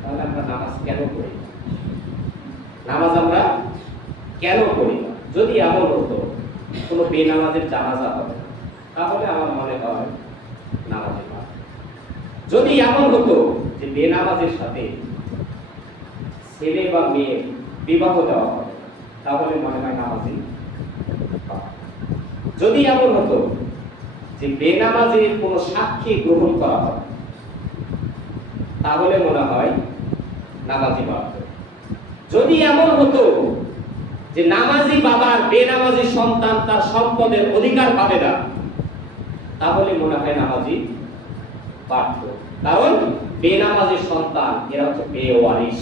তাহলে আমরা নামাজ কেন পড়ি না? নামাজ আমরা কেন পড়ি না? যদি এমন হতো কোনো বেনামাজের জানাজা হবে না, তাহলে আমার মনে হয় নামাজে পাঠ। যদি এমন হতো যে বেনামাজের সাথে ছেলে বা মেয়ে বিবাহ দেওয়া হবে, তাহলে মনে হয় নামাজি পাঠ। যদি এমন হতো যে বেনামাজের কোনো সাক্ষী গ্রহণ করা হবে, তাহলে মনে হয় নামাজি পাঠ। যদি এমন হতো যে নামাজি বাবার বেনামাজি সন্তান তার সম্পদের অধিকার পাবে না, তাহলে মনে হয় নামাজি পাঠ। কারণ বেনামাজি সন্তান এরা হচ্ছে বেওয়ারিশ,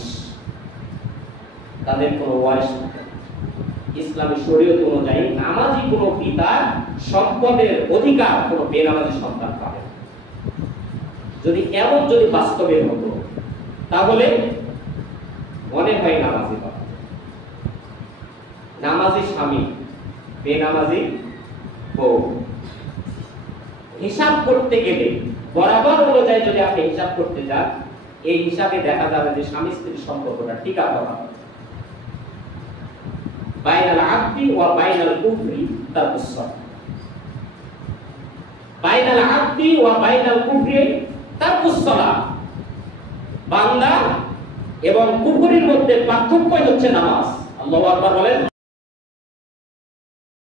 তাদের কোনো ওয়ারিশ থাকে না। ইসলামী শরীয়ত অনুযায়ী নামাজি কোনো পিতার সম্পদের অধিকার কোনো বেনামাজি সন্তান পাবে না। যদি এমন বাস্তবে হতো, তাহলে মনে হয় নামাজি পাঠ। নামাজি স্বামী, বেনামাজি বউ, হিসাব করতে গেলে বরাবর অনুযায়ী যদি আপনি হিসাব করতে যান, এই হিসাবে দেখা যাবে যে স্বামী স্ত্রীর সম্পর্কটা ঠিক আছে। বাইনাল আবদি ওয়া বাইনাল কুফরি তারকুস সালাত, বাইনাল আবদি ওয়া বাইনাল কুফরি তারকুস সালাত। বান্দা এবং কুফরির মধ্যে পার্থক্য হচ্ছে নামাজ। আল্লাহু আকবার বলেন।